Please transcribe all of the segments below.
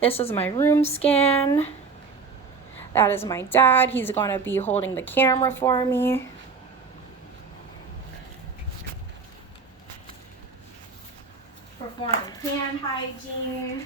This is my room scan. That is my dad. He's going to be holding the camera for me. Performing hand hygiene.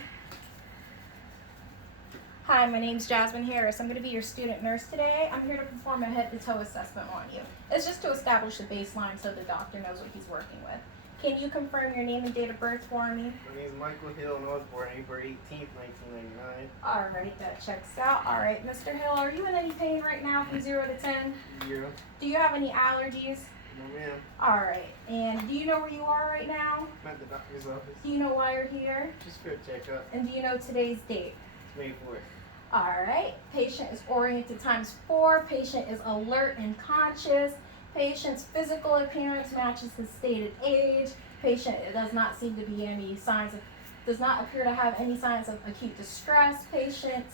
Hi, my name's Jasmine Harris. I'm going to be your student nurse today. I'm here to perform a head-to-toe assessment on you. It's just to establish a baseline so the doctor knows what he's working with. Can you confirm your name and date of birth for me? My name is Michael Hill, and I was born April 18th, 1999. All right, that checks out. All right, Mr. Hill, are you in any pain right now from 0 to 10? 0. Do you have any allergies? No, ma'am. All right, and do you know where you are right now? I'm at the doctor's office. Do you know why you're here? Just for a checkup. And do you know today's date? It's May 4th. All right, patient is oriented ×4. Patient is alert and conscious. Patient's physical appearance matches his stated age. Patient does not seem to be any signs of, does not appear to have any signs of acute distress. Patient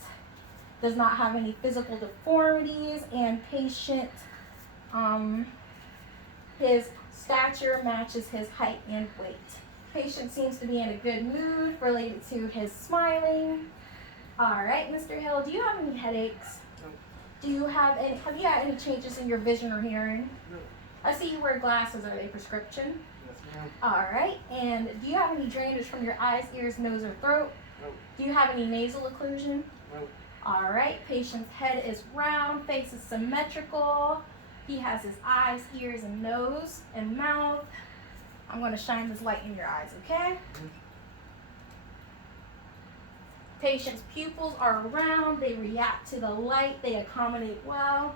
does not have any physical deformities, and patient, his stature matches his height and weight. Patient seems to be in a good mood related to his smiling. All right, Mr. Hill, do you have any headaches? No. Do you have you had any changes in your vision or hearing? No. I see you wear glasses. Are they prescription? Yes, ma'am. All right, and do you have any drainage from your eyes, ears, nose, or throat? No. Do you have any nasal occlusion? No. All right, patient's head is round, face is symmetrical. He has his eyes, ears, and nose, and mouth. I'm going to shine this light in your eyes, okay? Patient's pupils are round, they react to the light, they accommodate well,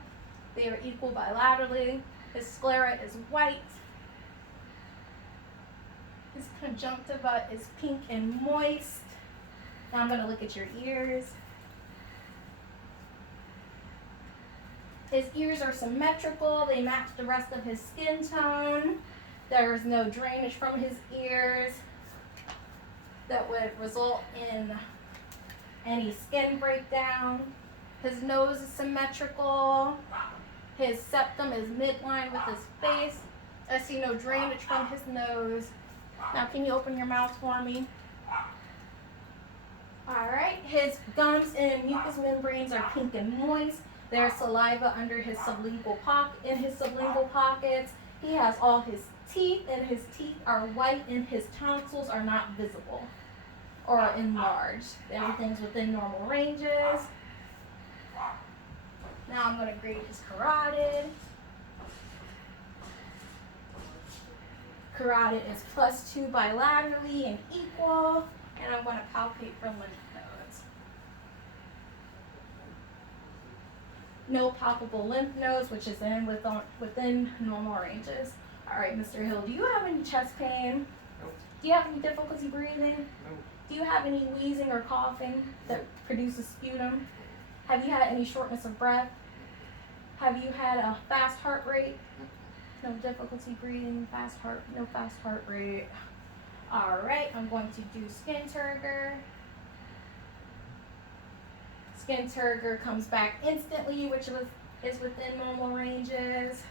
they are equal bilaterally. His sclera is white. His conjunctiva is pink and moist. Now I'm going to look at your ears. His ears are symmetrical, they match the rest of his skin tone. There is no drainage from his ears that would result in any skin breakdown. His nose is symmetrical. His septum is midline with his face. I see no drainage from his nose. Now can you open your mouth for me? All right, his gums and mucous membranes are pink and moist. There's saliva under his sublingual pockets. He has all his teeth, and his teeth are white, and his tonsils are not visible or enlarged. Everything's within normal ranges. Now I'm going to grade his carotid. Carotid is +2 bilaterally and equal, and I'm going to palpate for lymph nodes. No palpable lymph nodes, which is within normal ranges. All right, Mr. Hill, do you have any chest pain? No. Do you have any difficulty breathing? No. Do you have any wheezing or coughing that produces sputum? Have you had any shortness of breath? Have you had a fast heart rate? No difficulty breathing, no fast heart rate. All right, I'm going to do skin turgor. Skin turgor comes back instantly, which is within normal ranges.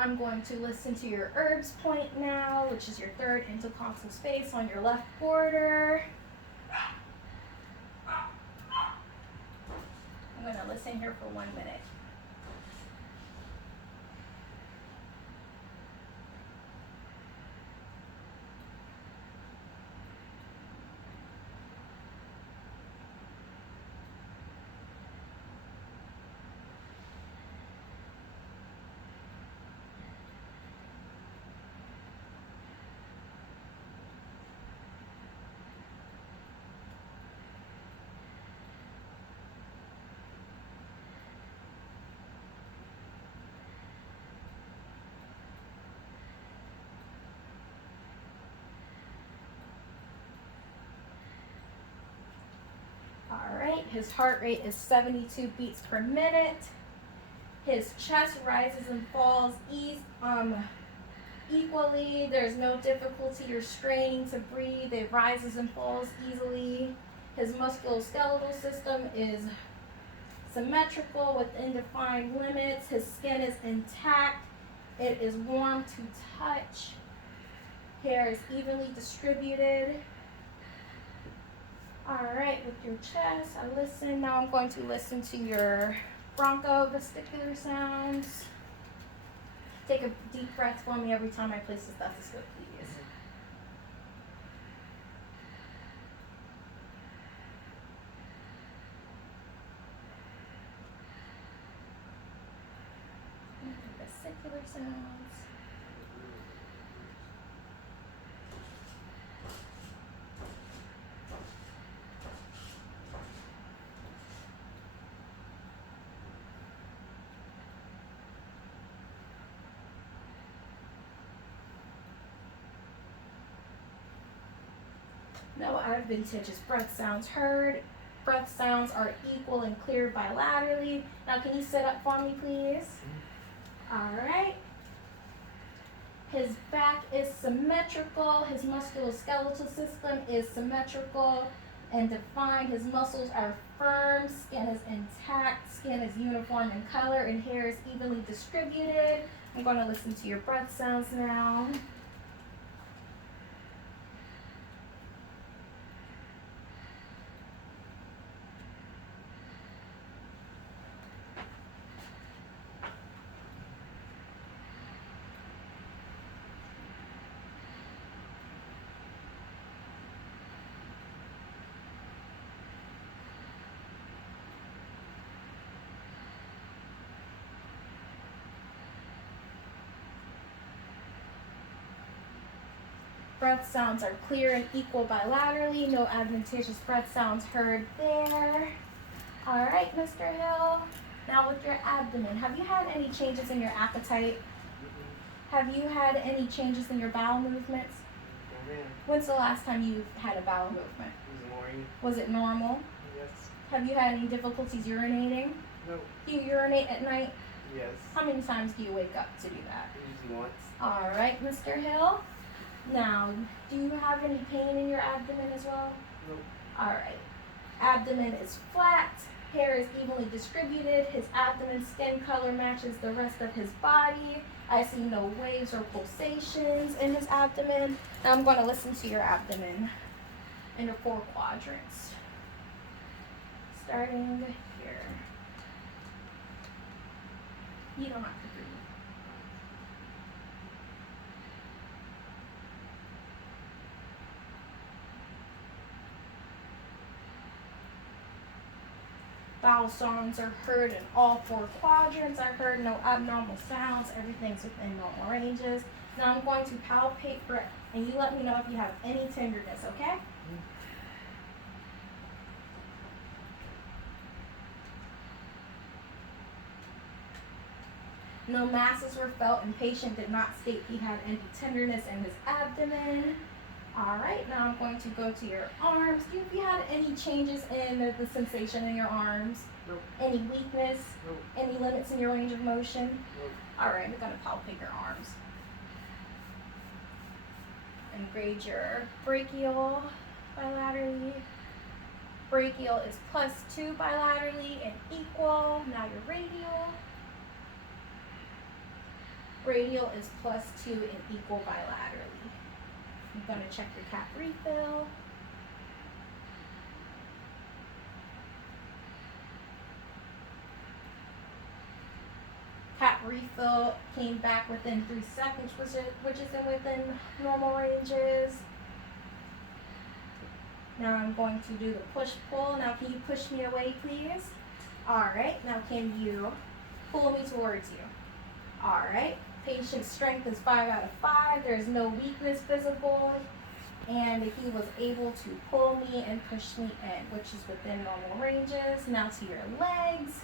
I'm going to listen to your herbs point now, which is your third intercostal space on your left border. I'm going to listen here for 1 minute. All right, his heart rate is 72 beats per minute. His chest rises and falls equally. There's no difficulty or straining to breathe. It rises and falls easily. His musculoskeletal system is symmetrical within defined limits. His skin is intact. It is warm to touch. Hair is evenly distributed. your chest. I listen. Now I'm going to listen to your broncho-vestibular sounds. Take a deep breath for me every time I place the stethoscope, please. Vesicular sounds. No adventitious breath sounds heard. Breath sounds are equal and clear bilaterally. Now can you sit up for me, please? Alright. His back is symmetrical. His musculoskeletal system is symmetrical and defined. His muscles are firm. Skin is intact. Skin is uniform in color and hair is evenly distributed. I'm going to listen to your breath sounds now. Breath sounds are clear and equal bilaterally. No adventitious breath sounds heard there. All right, Mr. Hill. Now with your abdomen, have you had any changes in your appetite? Have you had any changes in your bowel movements? When's the last time you had a bowel movement? This morning. Was it normal? Yes. Have you had any difficulties urinating? No. Do you urinate at night? Yes. How many times do you wake up to do that? Usually once. All right, Mr. Hill. Now, do you have any pain in your abdomen as well? Nope. All right. Abdomen is flat. Hair is evenly distributed. His abdomen skin color matches the rest of his body. I see no waves or pulsations in his abdomen. Now I'm going to listen to your abdomen in the 4 quadrants. Starting here. You don't have to breathe. Bowel sounds are heard in all 4 quadrants. I heard no abnormal sounds. Everything's within normal ranges. Now I'm going to palpate and you let me know if you have any tenderness, okay? No masses were felt and patient did not state he had any tenderness in his abdomen. Alright, now I'm going to go to your arms. Have you had any changes in the sensation in your arms? Nope. Any weakness? Nope. Any limits in your range of motion? Nope. Alright, I'm going to palpate your arms. And grade your brachial bilaterally. Brachial is +2 bilaterally and equal. Now your radial. Radial is +2 and equal bilaterally. I'm going to check your cap refill. Cap refill came back within 3 seconds, which is within normal ranges. Now I'm going to do the push-pull. Now can you push me away, please? Alright, now can you pull me towards you? Alright. Patient strength is 5 out of 5. There's no weakness visible. And he was able to pull me and push me in, which is within normal ranges. Now to your legs.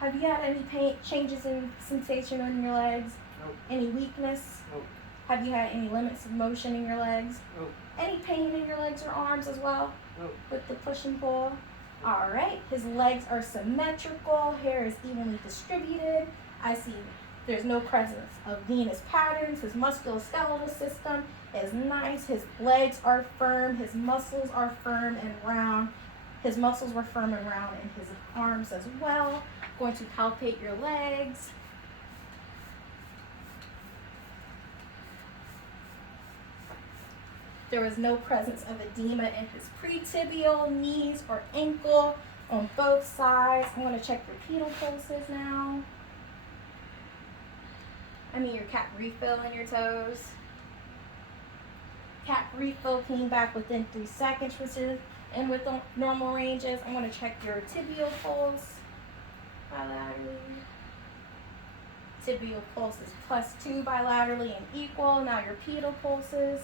Have you had any changes in sensation in your legs? Nope. Any weakness? Nope. Have you had any limits of motion in your legs? Nope. Any pain in your legs or arms as well? Nope. With the push and pull? Alright. His legs are symmetrical. Hair is evenly distributed. I see there's no presence of venous patterns. His musculoskeletal system is nice. His legs are firm. His muscles are firm and round. His muscles were firm and round in his arms as well. Going to palpate your legs. There was no presence of edema in his pre-tibial, knees, or ankle on both sides. I'm going to check your pedal pulses now. Your cap refill in your toes. Cap refill came back within 3 seconds, which is in with the normal ranges. I'm going to check your tibial pulse bilaterally. Tibial pulse is +2 bilaterally and equal. Now your pedal pulses.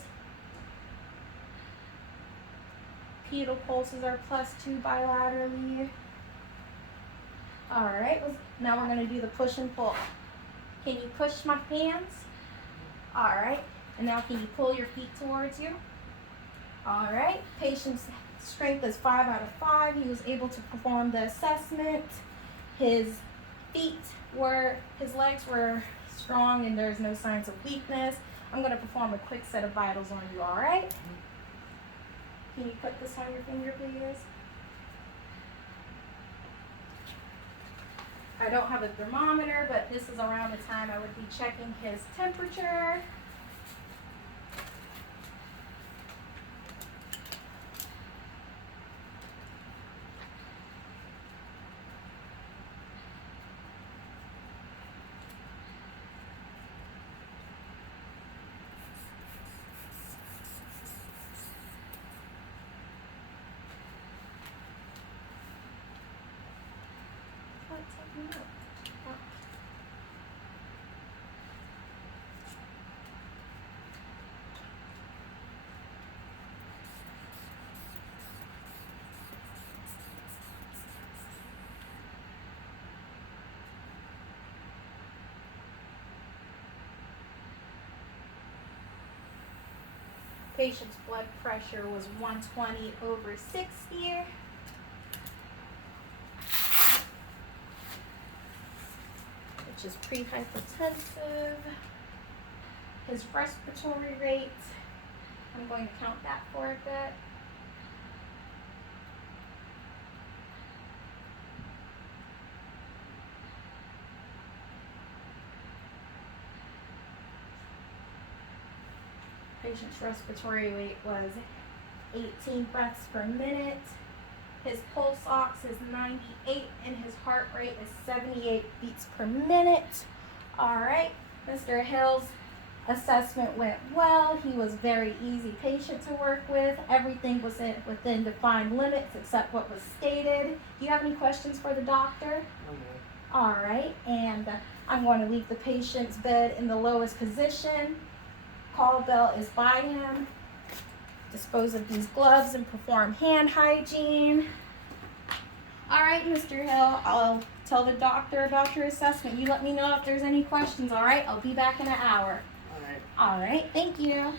Pedal pulses are +2 bilaterally. Alright, now we're going to do the push and pull. Can you push my hands? Alright, and now can you pull your feet towards you? Alright, patient's strength is 5 out of 5. He was able to perform the assessment. His legs were strong and there's no signs of weakness. I'm going to perform a quick set of vitals on you, alright? Can you put this on your finger, please? I don't have a thermometer, but this is around the time I would be checking his temperature. Patient's blood pressure was 120/60. Which is pre-hypertensive. His respiratory rate, I'm going to count that for a bit. Patient's respiratory rate was 18 breaths per minute. His pulse ox is 98 and his heart rate is 78 beats per minute. All right, Mr. Hill's assessment went well. He was a very easy patient to work with. Everything was within defined limits except what was stated. Do you have any questions for the doctor? No, ma'am. All right, and I'm going to leave the patient's bed in the lowest position. Call bell is by him. Dispose of these gloves and perform hand hygiene. All right, Mr. Hill, I'll tell the doctor about your assessment. You let me know if there's any questions, all right? I'll be back in an hour. All right. All right, thank you.